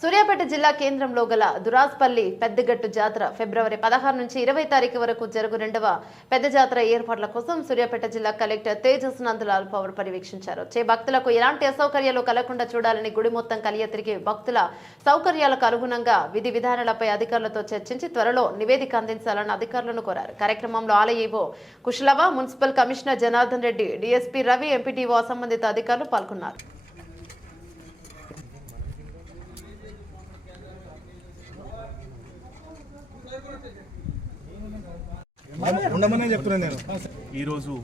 సూర్యాపేట జిల్లా కేంద్రంలో గల దురాస్పల్లి పెద్దగట్టు జాతర ఫిబ్రవరి పదహారు నుంచి ఇరవై తారీఖు వరకు జరుగు రెండవ పెద్ద జాతర ఏర్పాట్ల కోసం సూర్యాపేట జిల్లా కలెక్టర్ తేజస్ నందలాల్ పవర్ పర్యవేక్షించారు. చే భక్తులకు ఎలాంటి అసౌకర్యాలు కలగకుండా చూడాలని గుడి మొత్తం కలియ తిరిగి భక్తుల సౌకర్యాలకు అనుగుణంగా విధి విధానాలపై అధికారులతో చర్చించి త్వరలో నివేదిక అందించాలని అధికారులను కోరారు. కార్యక్రమంలో ఆలయేవో Kushalava municipal commissioner Janardhan Reddy DSP Ravi MPTO సంబంధిత అధికారులు పాల్గొన్నారు. ఉండమనే చెప్తున్నాను నేను. ఈరోజు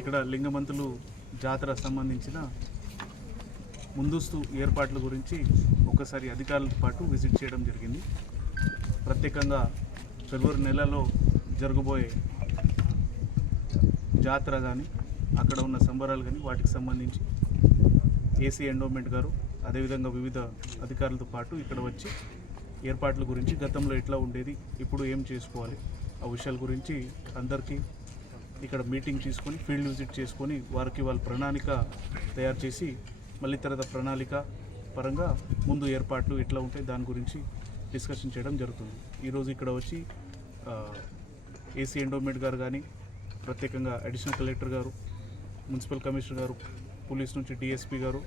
ఇక్కడ లింగమంతులు జాతర సంబంధించిన ముందస్తు ఏర్పాట్ల గురించి ఒకసారి అధికారులతో పాటు విజిట్ చేయడం జరిగింది. ప్రత్యేకంగా ఫిబ్రవరి నెలలో జరగబోయే జాతర కానీ అక్కడ ఉన్న సంబరాలు కానీ వాటికి సంబంధించి ఏసీ ఎండోమెంట్ గారు అదేవిధంగా వివిధ అధికారులతో పాటు ఇక్కడ వచ్చి ఏర్పాట్ల గురించి గతంలో ఎట్లా ఉండేది ఇప్పుడు ఏం చేసుకోవాలి ఆ విషయాల గురించి అందరికీ ఇక్కడ మీటింగ్ తీసుకొని ఫీల్డ్ విజిట్ చేసుకొని వారికి వాళ్ళ ప్రణాళిక తయారు చేసి మళ్ళీ తర్వాత ప్రణాళిక పరంగా ముందు ఏర్పాట్లు ఎట్లా ఉంటాయి దాని గురించి డిస్కషన్ చేయడం జరుగుతుంది. ఈరోజు ఇక్కడ వచ్చి ఏసీ ఎండోమెంట్ గారు కానీ ప్రత్యేకంగా అడిషనల్ కలెక్టర్ గారు మున్సిపల్ కమిషనర్ గారు పోలీస్ నుంచి డిఎస్పీ గారు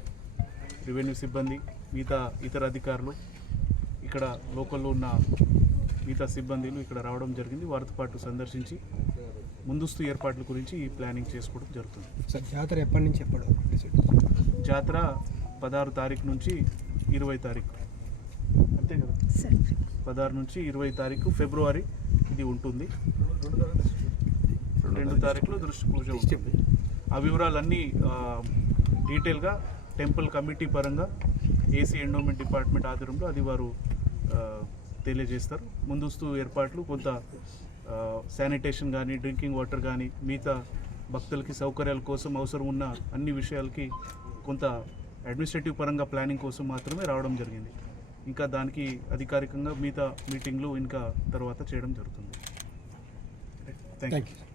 రెవెన్యూ సిబ్బంది మిగతా ఇతర అధికారులు ఇక్కడ లోకల్లో ఉన్న మిగతా సిబ్బందిలు ఇక్కడ రావడం జరిగింది. వారితో పాటు సందర్శించి ముందస్తు ఏర్పాట్ల గురించి ఈ ప్లానింగ్ చేసుకోవడం జరుగుతుంది. సార్ జాతర ఎప్పటి నుంచి ఎప్పుడు జాతర పదహారు తారీఖు నుంచి ఇరవై తారీఖు. అంతే కదా? పదహారు నుంచి ఇరవై తారీఖు ఫిబ్రవరి ఇది ఉంటుంది. రెండు తారీఖులో దృష్టి పూజ ఉంటుంది. ఆ వివరాలన్నీ డీటెయిల్గా టెంపుల్ కమిటీ పరంగా ఏసీ ఎండోమెంట్ డిపార్ట్మెంట్ ఆధ్వర్యంలో అది వారు తెలియజేస్తారు. ముందస్తు ఏర్పాట్లు కొంత శానిటేషన్ కానీ డ్రింకింగ్ వాటర్ కానీ మిగతా భక్తులకి సౌకర్యాల కోసం అవసరం ఉన్న అన్ని విషయాలకి కొంత అడ్మినిస్ట్రేటివ్ పరంగా ప్లానింగ్ కోసం మాత్రమే రావడం జరిగింది. ఇంకా దానికి అధికారికంగా మిగతా మీటింగ్లు ఇంకా తర్వాత చేయడం జరుగుతుంది. Thank you thank you